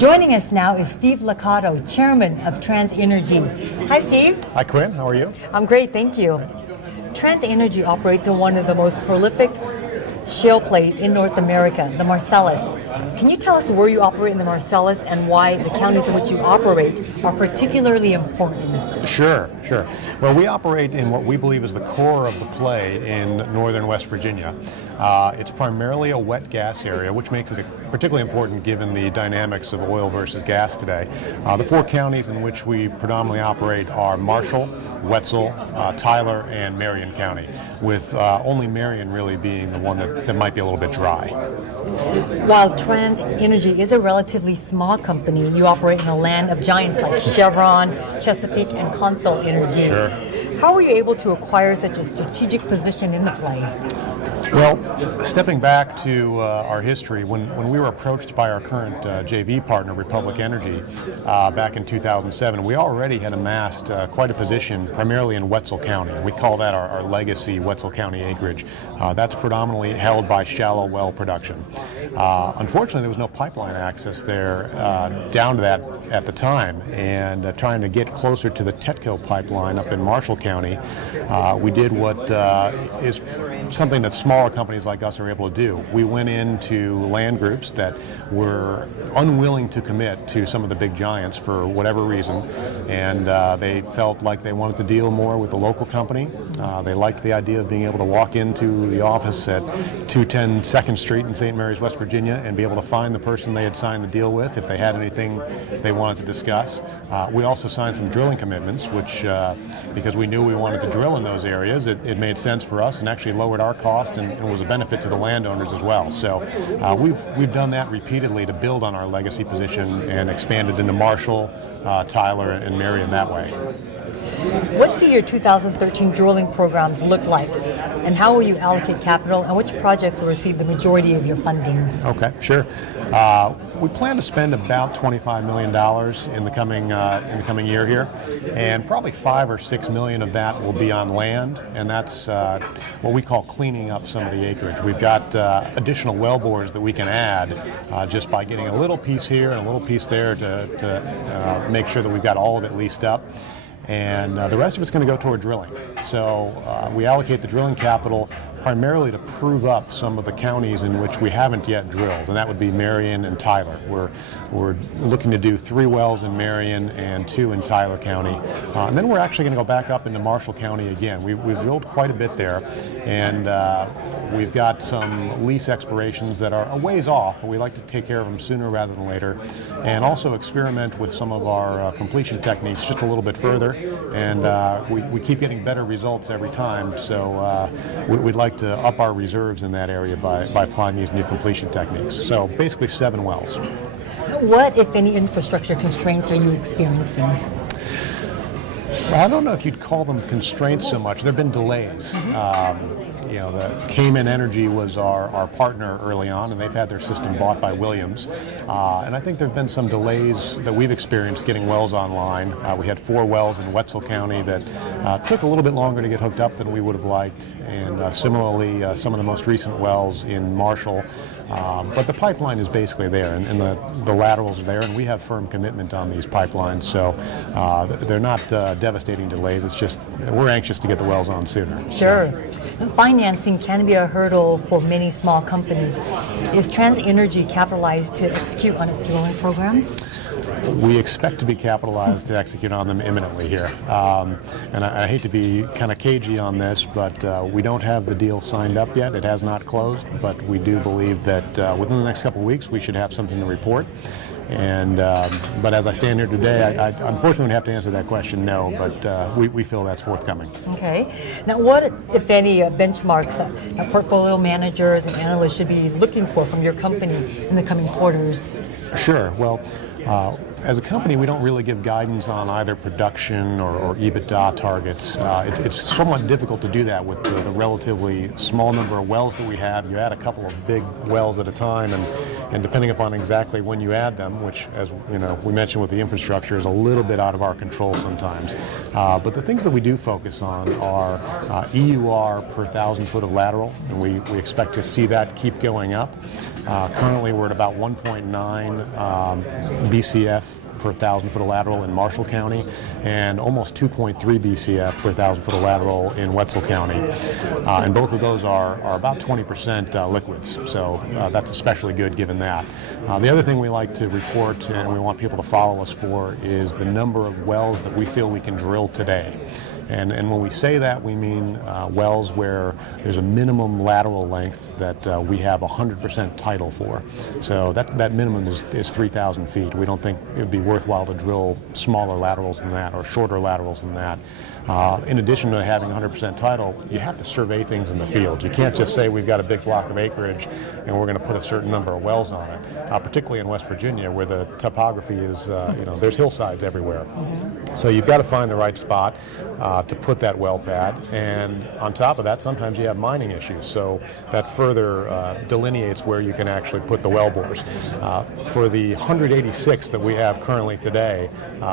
Joining us now is Steve Lucado, Chairman of TransEnergy. Hi, Steve. Hi, Quinn. How are you? I'm great, thank you. TransEnergy operates in one of the most prolific shale plays in North America, the Marcellus. Can you tell us where you operate in the Marcellus and why the counties in which you operate are particularly important? Sure. Well, we operate in what we believe is the core of the play in northern West Virginia. It's primarily a wet gas area, which makes it particularly important given the dynamics of oil versus gas today. The four counties in which we predominantly operate are Marshall, Wetzel, Tyler, and Marion County, with only Marion really being the one that might be a little bit dry. While TransEnergy is a relatively small company, you operate in a land of giants like Chevron, Chesapeake, and Consol Energy. Sure. How were you able to acquire such a strategic position in the play? Well, stepping back to our history, when we were approached by our current JV partner, Republic Energy, back in 2007, we already had amassed quite a position, primarily in Wetzel County. We call that our legacy Wetzel County acreage. That's predominantly held by shallow well production. Unfortunately, there was no pipeline access there down to that at the time, and trying to get closer to the Tetco pipeline up in Marshall County, we did what is something that smaller companies like us are able to do. We went into land groups that were unwilling to commit to some of the big giants for whatever reason, and they felt like they wanted to deal more with the local company. They liked the idea of being able to walk into the office at 210 2nd Street in St. Mary's, West Virginia, and be able to find the person they had signed the deal with if they had anything they wanted to discuss. We also signed some drilling commitments, which, because we knew we wanted to drill in those areas, it made sense for us and actually lowered our cost and was a benefit to the landowners as well. So we've done that repeatedly to build on our legacy position and expanded into Marshall, Tyler, and Marion that way. What do your 2013 drilling programs look like, and how will you allocate capital, and which projects will receive the majority of your funding? Okay, sure. We plan to spend about $25 million in the coming year here, and probably $5 or $6 million of that will be on land, and that's what we call cleaning up some of the acreage. We've got additional wellbores that we can add just by getting a little piece here and a little piece there to make sure that we've got all of it leased up. And the rest of it's going to go toward drilling. So we allocate the drilling capital primarily to prove up some of the counties in which we haven't yet drilled, and that would be Marion and Tyler. We're looking to do 3 wells in Marion and 2 in Tyler County. And then we're actually going to go back up into Marshall County again. We've drilled quite a bit there, and we've got some lease expirations that are a ways off, but we like to take care of them sooner rather than later, and also experiment with some of our completion techniques just a little bit further, and we keep getting better results every time, so we'd like to up our reserves in that area by applying these new completion techniques. So basically 7 wells. What, if any, infrastructure constraints are you experiencing? Well, I don't know if you'd call them constraints so much. There have been delays. The Cayman Energy was our partner early on, and they've had their system bought by Williams. And I think there have been some delays that we've experienced getting wells online. We had 4 wells in Wetzel County that took a little bit longer to get hooked up than we would have liked, and similarly some of the most recent wells in Marshall. But the pipeline is basically there, and the laterals are there, and we have firm commitment on these pipelines, so they're not devastating delays. It's just we're anxious to get the wells on sooner. Sure. So. Financing can be a hurdle for many small companies. Is TransEnergy capitalized to execute on its drilling programs? We expect to be capitalized to execute on them imminently here. And I hate to be kind of cagey on this, but we don't have the deal signed up yet. It has not closed, but we do believe that within the next couple of weeks we should have something to report. And but as I stand here today, I unfortunately would have to answer that question no, but we feel that's forthcoming. Okay. Now, what, if any, benchmarks that portfolio managers and analysts should be looking for from your company in the coming quarters? Sure. Well, as a company, we don't really give guidance on either production or EBITDA targets. It's somewhat difficult to do that with the relatively small number of wells that we have. You add a couple of big wells at a time, and depending upon exactly when you add them, which, as you know, we mentioned with the infrastructure, is a little bit out of our control sometimes. But the things that we do focus on are EUR per 1,000 foot of lateral, and we expect to see that keep going up. Currently, we're at about 1.9 BCF per 1,000 foot of lateral in Marshall County, and almost 2.3 BCF per 1,000 foot of lateral in Wetzel County. And both of those are about 20% liquids, so that's especially good given that. The other thing we like to report, and we want people to follow us for, is the number of wells that we feel we can drill today. And when we say that, we mean wells where there's a minimum lateral length that we have 100% title for. So that minimum is 3,000 feet. We don't think it would be worthwhile to drill smaller laterals than that or shorter laterals than that. In addition to having 100% title, you have to survey things in the field. You can't just say we've got a big block of acreage and we're going to put a certain number of wells on it, particularly in West Virginia where the topography is, there's hillsides everywhere. So you've got to find the right spot to put that well pad, and on top of that, sometimes you have mining issues, so that further delineates where you can actually put the well bores. For the 186 that we have currently today,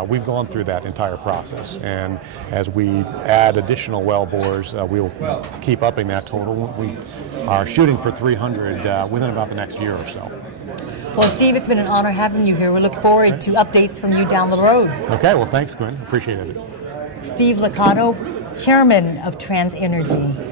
we've gone through that entire process, and as we add additional well bores, we'll keep upping that total. We are shooting for 300 within about the next year or so. Well, Steve, it's been an honor having you here. We look forward to updates from you down the road. Okay, well, thanks, Gwen. Appreciate it. Steve Lucado, Chairman of TransEnergy.